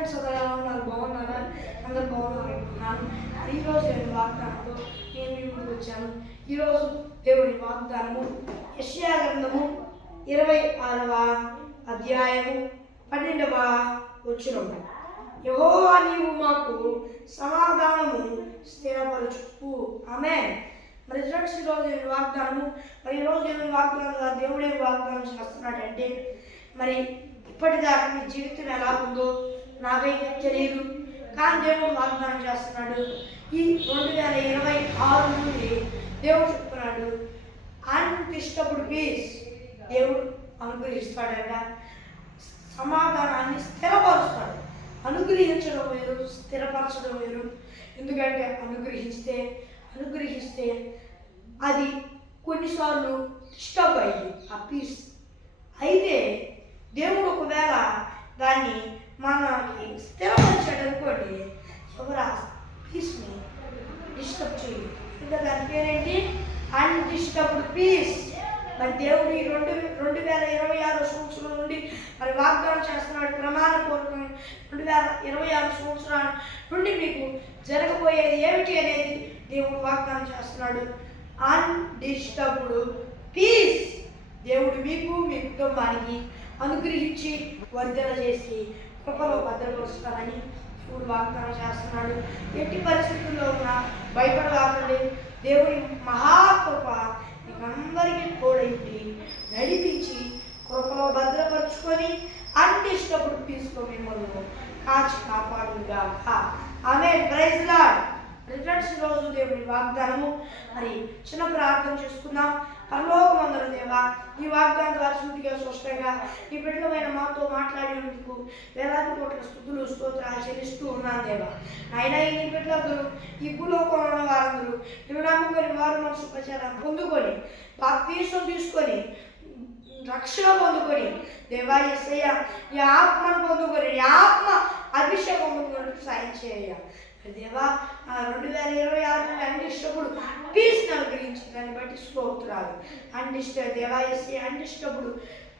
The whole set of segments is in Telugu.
ఫ్రెండ్స్ అందరూ ఎలా ఉన్నారు? బాగున్నారా? అందరు బాగున్నారు అనుకుంటున్నాను. ఈరోజు నేను వాగ్దానంతో నేను మీ ముందుకు వచ్చాను. ఈరోజు దేవుని వాగ్దానము యెషయా గ్రంథము 26వ అధ్యాయము 12వ వచనము. యెహోవా నీవు మాకు సమాధానము స్థిరపరచు. ఆమేన్. మరి ఫ్రెండ్స్ ఈరోజు నేను వాగ్దానము ఈరోజు నేను వాగ్దానంగా దేవుడే వాగ్దానం చేస్తున్నాడంటే మరి ఇప్పటిదాకా మీ జీవితం ఎలా ఉందో నాకైతే తెలియదు, కానీ దేవుడు వాగ్దానం చేస్తున్నాడు. ఈ 2026 నుండి దేవుడు చెప్తున్నాడు, అన్డిస్టర్బ్డ్ పీస్ దేవుడు అనుగ్రహిస్తాడంట. సమాధానాన్ని స్థిరపరుస్తాడు. అనుగ్రహించడం వేరు, స్థిరపరచడం వేరు. ఎందుకంటే అనుగ్రహిస్తే అది కొన్నిసార్లు డిస్టర్బ్ అయింది ఆ పీస్. అయితే దేవుడు ఒకవేళ దాన్ని మనకి స్థిరపరిచాడు అనుకోండి, ఎవరు ఆ పీస్ని డిస్టర్బ్ చేయదు. ఇంకా దాని పేరేంటి? Undisturbed peace. మరి దేవుడు ఈ 2026 సంవత్సరం నుండి మరి వాగ్దానం చేస్తున్నాడు. ప్రమాణపూర్వకం 2026 సంవత్సరాల నుండి మీకు జరగబోయేది ఏమిటి అనేది దేవుడు వాగ్దానం చేస్తున్నాడు. అన్డిస్టర్బ్డ్ పీస్ దేవుడు మీకు మీ కుటుంబానికి అనుగ్రహించి వర్ధన చేసి కృపలో భద్రపరుస్తానని దేవుడు వాగ్దానం చేస్తున్నాడు. ఎట్టి పరిస్థితుల్లో ఉన్నా భయపడవాకండి. దేవుడి మహాకృప మీకు అందరికీ తోడైంది నడిపించి కృపలో భద్రపరుచుకొని అన్డిస్టర్బ్డ్ పీస్లో మిమ్మల్ని కాచి కాపాడుగాక. ఆమేన్. Praise Lord. ఫ్రెండ్స్ ఈరోజు దేవుని వాగ్దానము మరి చిన్న ప్రార్థన చేసుకుందాం. పరలోకమందున దేవా, ఈ వాగ్దానం ద్వారా సూటిగా స్పష్టంగా ఈ బిడ్డలమైన మాతో మాట్లాడేందుకు వేలాది కోట్ల స్తుతులు స్తోత్రాలు చెల్లిస్తూ ఉన్నాను దేవా. ఆయన ఈ బిడ్డలందరూ ఈ భూలోకంలో ఉన్న వారందరూ నువ్వు నమ్ముకొని వారు మనసు ప్రచారం పొందుకొని బాప్తీసం తీసుకొని రక్షణ పొందుకొని దేవా యేసయ్య ఈ ఆత్మను పొందుకొని ఈ ఆత్మ అభిషేకం పొందుకున్నట్టు సాయం చేయ దేవా. 2026 అన్డిస్టర్బ్డ్ పీస్ని అనుగ్రహించి దాన్ని బట్టి స్తోత్రాలు. దేవా యేసయ్య అన్డిస్టర్బ్డ్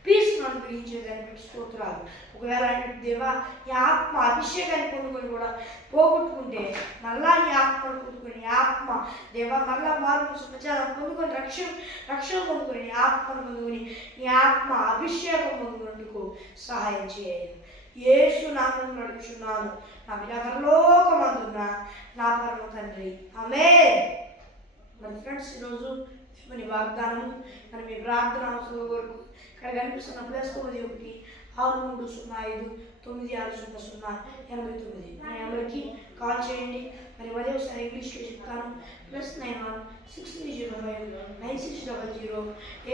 పీస్ను అనుగ్రహించే దాన్ని బట్టి స్తోత్రాలు. ఒకవేళ దేవా ఈ ఆత్మ అభిషేకాన్ని పొందుకొని కూడా పోగొట్టుకుంటే మళ్ళా ఈ ఆత్మను పొందుకొని ఆత్మ దేవా మళ్ళా మారు ప్రచారం పొందుకొని రక్షణ పొందుకొని ఆత్మను పొందుకొని ఈ ఆత్మ అభిషేకం పొందుకునేందుకు సహాయం చేయాలి. యేసు నామములో అడుగుచున్నాను నా పరలోకమందున్న నా పరమ తండ్రి. ఆమేన్. మరి ఫ్రెండ్స్ ఈరోజు దేవుని వాగ్దానము మరి మీ ప్రార్థన అవసరం వరకు ఇక్కడ కనిపిస్తున్న ప్లస్ 91 6305 9600 89 మీ నెంబర్కి కాల్ చేయండి. మరి మరోసారి ఇంగ్లీష్లో చెప్తాను. +91 6305 9600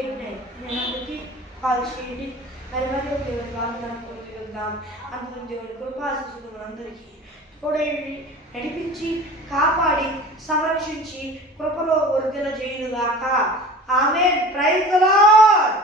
89 మీ నెంబర్కి కాల్ చేయండి. మరి దేవుని వాగ్దానం పొందుకుందాం. అందరం దేవుని కృపాశీస్సులు మనందరికీ తోడేయండి, నడిపించి కాపాడి సంరక్షించి కృపలో వర్ధన చేయునుగాక. ఆమేన్. Praise the lord.